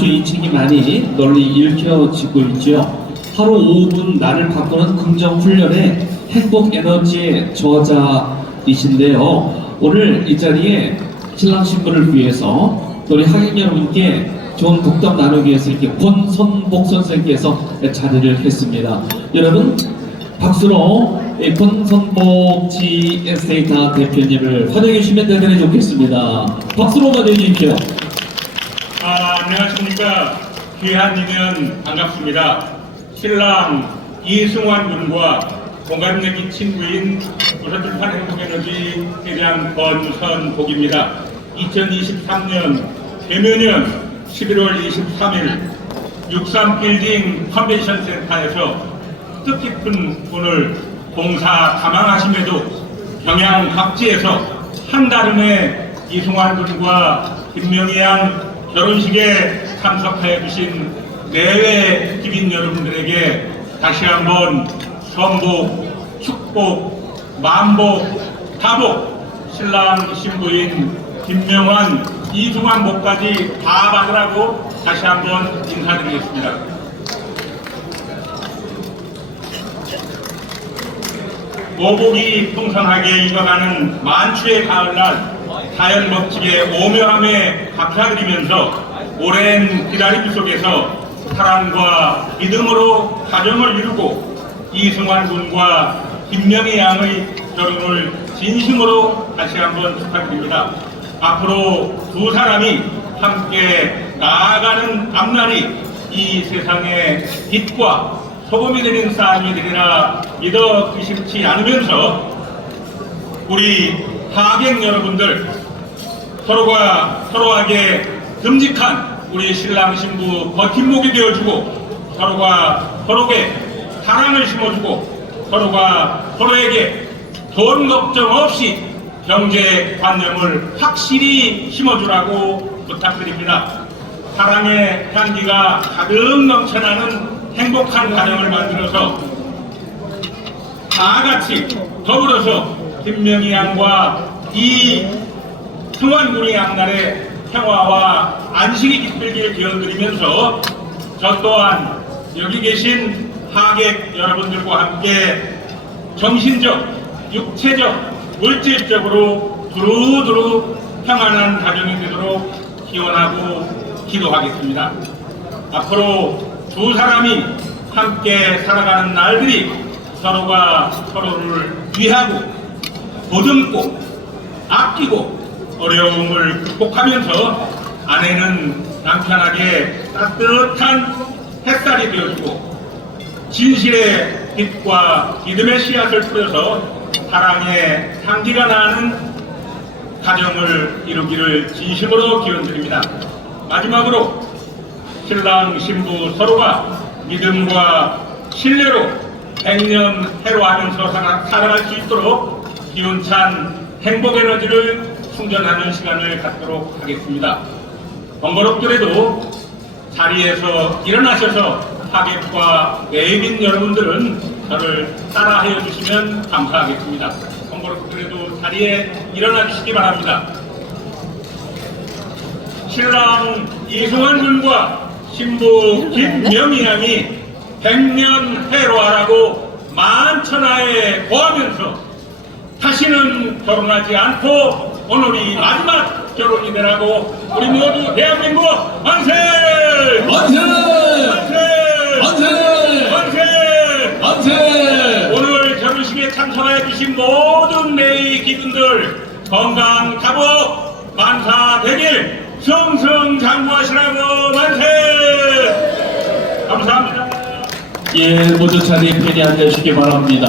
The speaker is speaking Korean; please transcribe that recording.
아주 이 책이 많이 널리 읽혀지고 있죠. 하루 5분 나를 바꾸는 긍정 훈련의 행복 에너지의 저자이신데요. 오늘 이 자리에 신랑 신부를 위해서 또 우리 하객 여러분께 좋은 독담 나누기 위해서 이렇게 권선복 선생님께서 자리를 했습니다. 여러분 박수로 이 권선복 지 에스테이터 대표님을 환영해 주시면 대단히 좋겠습니다. 박수로 맞이해 주십시오. 아, 안녕하십니까. 귀한 인연 반갑습니다. 신랑 이승환 군과 공감내기 친구인 부서출판 행복에너지 회장 권선복입니다. 2023년 대면년 11월 23일 63빌딩 컨벤션 센터에서 뜻깊은 오늘 공사 감항하심에도 경양 각지에서 한달음에 이승환 군과 김명희 양 결혼식에 참석하여 주신 내외 기빈 여러분들에게 다시 한번 선복, 축복, 만복, 다복, 신랑 신부인 김명환, 이승환 복까지 다 받으라고 다시 한번 인사드리겠습니다. 오복이 풍성하게 익어가는 만추의 가을날 자연 법칙의 오묘함에 감사드리면서 오랜 기다림 속에서 사랑과 믿음으로 가정을 이루고 이승환 군과 김명희 양의 결혼을 진심으로 다시 한번 축하드립니다. 앞으로 두 사람이 함께 나아가는 앞날이 이 세상의 빛과 소금이 되는 싸움이 되리라 믿어 의심치 않으면서 우리 하객 여러분들 서로가 서로에게 듬직한 우리 신랑 신부 버팀목이 되어주고 서로가 서로에게 사랑을 심어주고 서로가 서로에게 돈 걱정 없이 경제 관념을 확실히 심어주라고 부탁드립니다. 사랑의 향기가 가득 넘쳐나는 행복한 가정을 만들어서 다 같이 더불어서 김명희 양과 이 승환군의 양날의 평화와 안식이 깃들길 기원드리면서 저 또한 여기 계신 하객 여러분들과 함께 정신적, 육체적, 물질적으로 두루두루 평안한 가정이 되도록 기원하고 기도하겠습니다. 앞으로 두 사람이 함께 살아가는 날들이 서로가 서로를 위하고 보듬고 아끼고 어려움을 극복하면서 아내는 남편에게 따뜻한 햇살이 되어주고 진실의 빛과 믿음의 씨앗을 뿌려서 사랑의 향기가 나는 가정을 이루기를 진심으로 기원드립니다. 마지막으로 신랑 신부 서로가 믿음과 신뢰로 백년 해로하면서 살아- 살아갈 수 있도록 기운찬 행복 에너지를 충전하는 시간을 갖도록 하겠습니다. 번거롭더라도 자리에서 일어나셔서 하객과 내빈 여러분들은 저를 따라하여 주시면 감사하겠습니다. 번거롭더라도 자리에 일어나 주시기 바랍니다. 신랑 이승환 군과 신부 김명희 양이 백년 해로하라고 만천하에 거하면서 다시는 결혼하지 않고 오늘 이 마지막 결혼이 되라고 우리 모두 대한민국 만세! 만세! 만세! 만세! 만세! 만세! 오늘 결혼식에 참석해 주신 모든 내의 기분들 건강 가복 만사 되길 승승장구하시라고 만세 감사합니다. 예, 모두 자리에 편히 앉아주시기 바랍니다.